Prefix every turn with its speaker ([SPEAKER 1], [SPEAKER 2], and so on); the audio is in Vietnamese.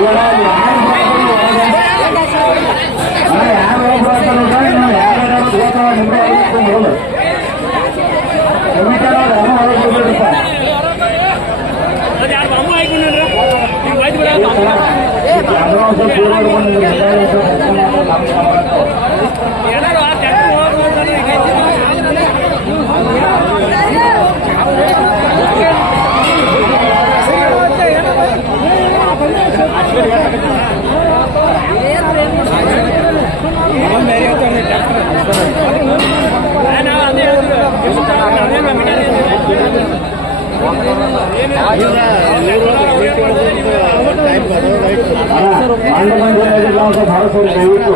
[SPEAKER 1] Yeah. đó chúng tôi không hiểu được vì cái đó là nó hơi không biết được Thank you. Bharat ದಯವಿಟ್ಟು